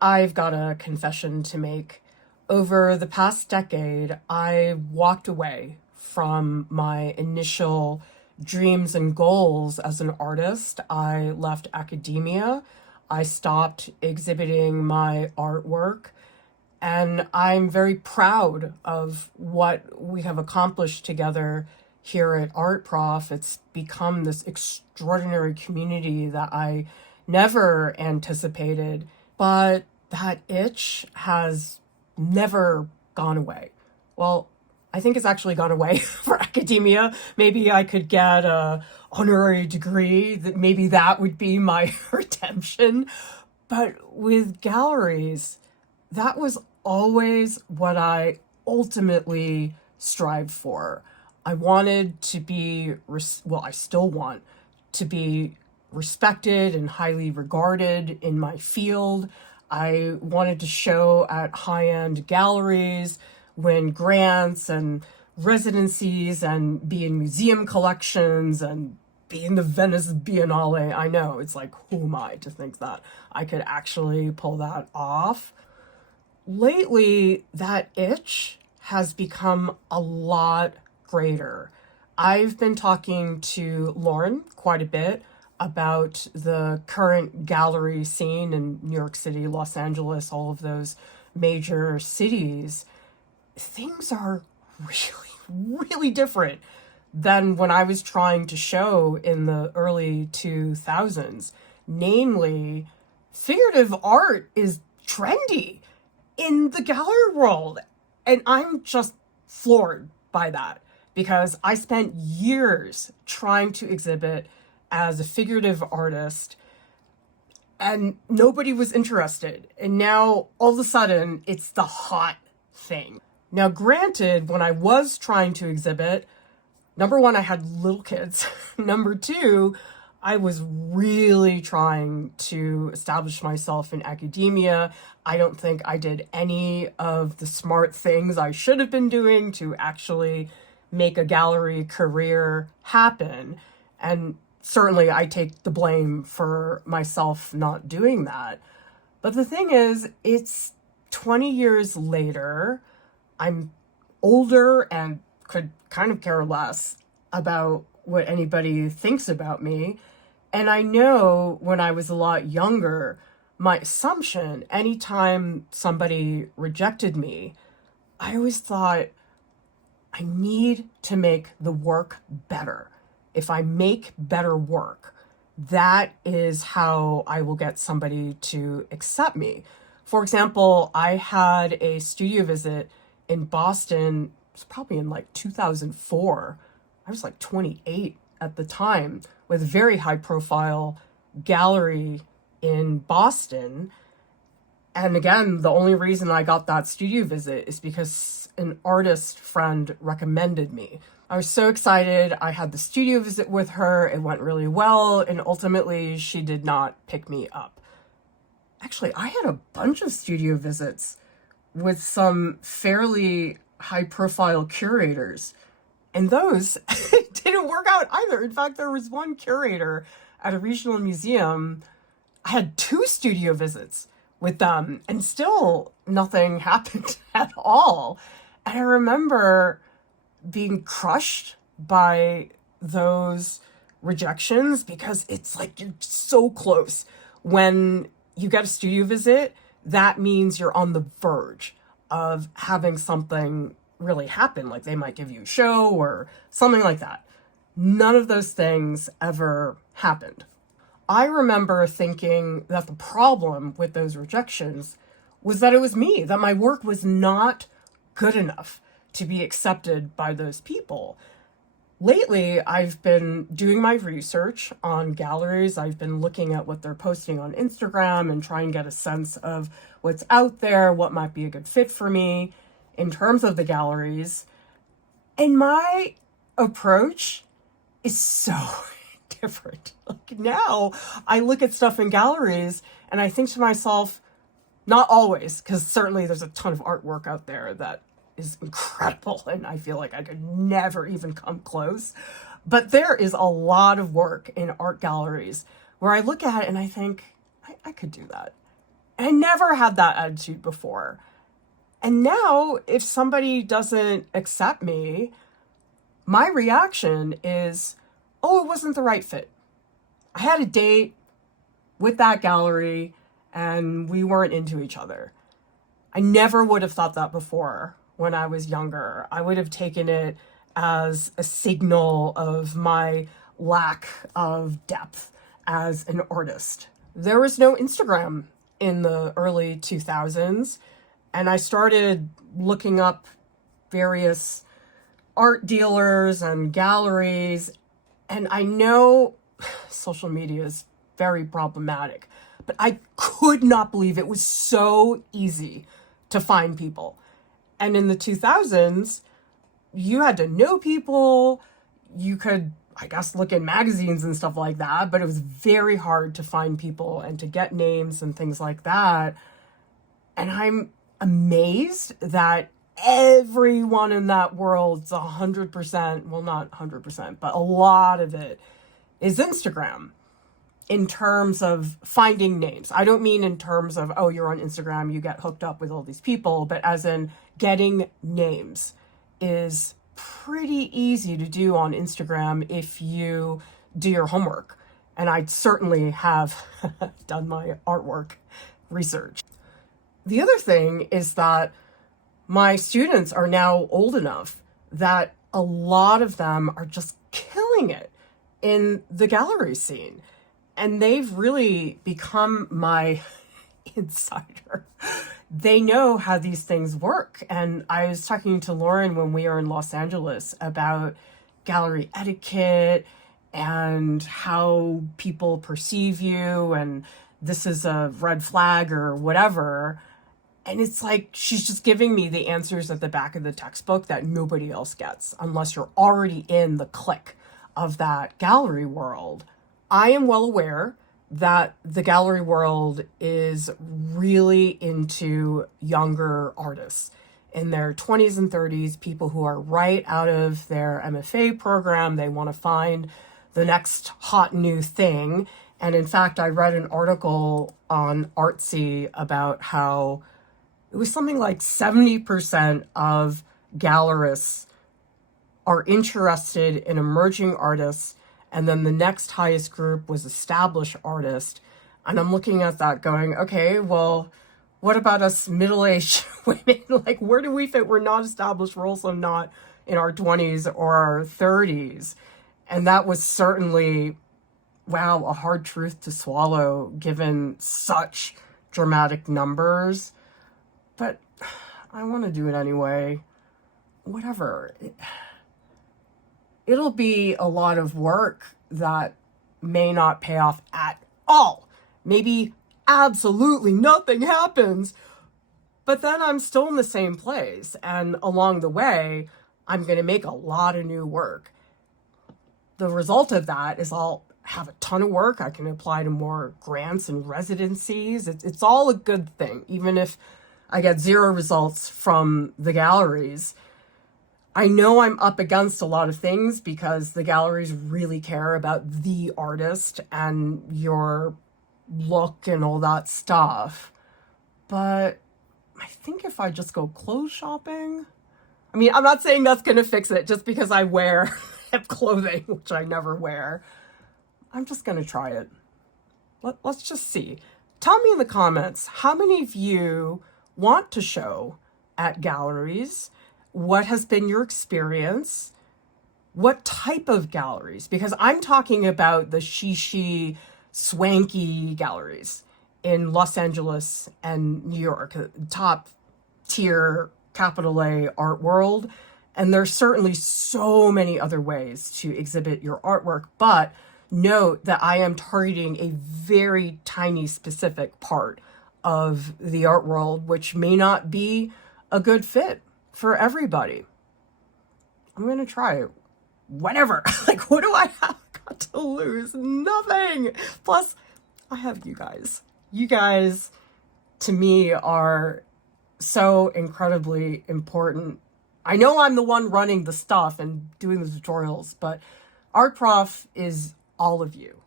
I've got a confession to make. Over the past decade, I walked away from my initial dreams and goals as an artist. I left academia. I stopped exhibiting my artwork. And I'm very proud of what we have accomplished together here at Art Prof. It's become this extraordinary community that I never anticipated, but that itch has never gone away. Well, I think it's actually gone away for academia. Maybe I could get a honorary degree, that maybe that would be my redemption. But with galleries, that was always what I ultimately strived for. I wanted to be, I still want to be respected and highly regarded in my field. I wanted to show at high-end galleries, win grants and residencies, and be in museum collections and be in the Venice Biennale. I know, it's like, who am I to think that I could actually pull that off? Lately, that itch has become a lot greater. I've been talking to Lauren quite a bit about the current gallery scene in New York City, Los Angeles, all of those major cities. Things are really different than when I was trying to show in the early 2000s. Namely, figurative art is trendy in the gallery world. And I'm just floored by that, because I spent years trying to exhibit as a figurative artist and nobody was interested. And now all of a sudden it's the hot thing. Now, granted, when I was trying to exhibit, number one, I had little kids. Number two, I was really trying to establish myself in academia. I don't think I did any of the smart things I should have been doing to actually make a gallery career happen. And certainly I take the blame for myself not doing that. But the thing is, it's 20 years later. I'm older and could kind of care less about what anybody thinks about me. And I know when I was a lot younger, my assumption, anytime somebody rejected me, I always thought, I need to make the work better. If I make better work, that is how I will get somebody to accept me. For example, I had a studio visit in Boston. It was probably in like 2004. I was like 28 at the time, with a very high profile gallery in Boston. And again, the only reason I got that studio visit is because an artist friend recommended me. I was so excited. I had the studio visit with her. It went really well. And ultimately, she did not pick me up. Actually, I had a bunch of studio visits with some fairly high profile curators. And those didn't work out either. In fact, there was one curator at a regional museum. I had 2 studio visits with them and still nothing happened at all. And I remember being crushed by those rejections, because it's like you're so close. When you get a studio visit, that means you're on the verge of having something really happen. Like they might give you a show or something like that. None of those things ever happened. I remember thinking that the problem with those rejections was that it was me, that my work was not good enough to be accepted by those people. Lately, I've been doing my research on galleries. I've been looking at what they're posting on Instagram and trying to get a sense of what's out there, what might be a good fit for me in terms of the galleries. And my approach is so different. Like now, I look at stuff in galleries and I think to myself, not always, because certainly there's a ton of artwork out there that is incredible and I feel like I could never even come close. But there is a lot of work in art galleries where I look at it and I think, I could do that. And I never had that attitude before. And now, if somebody doesn't accept me, my reaction is, oh, it wasn't the right fit. I had a date with that gallery and we weren't into each other. I never would have thought that before when I was younger. I would have taken it as a signal of my lack of depth as an artist. There was no Instagram in the early 2000s, and I started looking up various art dealers and galleries, and I know social media is very problematic, but I could not believe it was so easy to find people. And in the 2000s, you had to know people. You could, I guess, look in magazines and stuff like that, but it was very hard to find people and to get names and things like that. And I'm amazed that everyone in that world's 100%, well, not 100%, but a lot of it is Instagram in terms of finding names. I don't mean in terms of, oh, you're on Instagram, you get hooked up with all these people, but as in getting names is pretty easy to do on Instagram if you do your homework. And I certainly have done my artwork research. The other thing is that my students are now old enough that a lot of them are just killing it in the gallery scene. And they've really become my insider. They know how these things work. And I was talking to Lauren when we were in Los Angeles about gallery etiquette and how people perceive you, and this is a red flag or whatever. And it's like she's just giving me the answers at the back of the textbook that nobody else gets unless you're already in the clique of that gallery world. I am well aware that the gallery world is really into younger artists in their 20s and 30s, people who are right out of their MFA program. They want to find the next hot new thing. And in fact, I read an article on Artsy about how it was something like 70% of gallerists are interested in emerging artists, and then the next highest group was established artists. And I'm looking at that going, okay, well, what about us middle-aged women? Like, where do we fit? We're not established. We're also not in our 20s or our 30s. And that was certainly, wow, a hard truth to swallow given such dramatic numbers. But I want to do it anyway. Whatever. It'll be a lot of work that may not pay off at all. Maybe absolutely nothing happens, but then I'm still in the same place. And along the way, I'm going to make a lot of new work. The result of that is I'll have a ton of work. I can apply to more grants and residencies. It's all a good thing, even if I get zero results from the galleries. I know I'm up against a lot of things because the galleries really care about the artist and your look and all that stuff. But I think if I just go clothes shopping, I mean, I'm not saying that's going to fix it just because I wear hip clothing, which I never wear. I'm just going to try it. Let's just see. Tell me in the comments, how many of you want to show at galleries? What has been your experience? What type of galleries? Because I'm talking about the shishi, swanky galleries in Los Angeles and New York, top tier, capital A art world. And there's certainly so many other ways to exhibit your artwork, but note that I am targeting a very tiny specific part of the art world, which may not be a good fit for everybody. I'm going to try it. Whatever. Like, what do I have got to lose? Nothing. Plus, I have you guys. You guys, to me, are so incredibly important. I know I'm the one running the stuff and doing the tutorials, but Art Prof is all of you.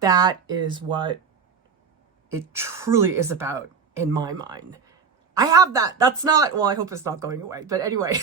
That is what it truly is about in my mind. I have that. That's not, well, I hope it's not going away. But anyway,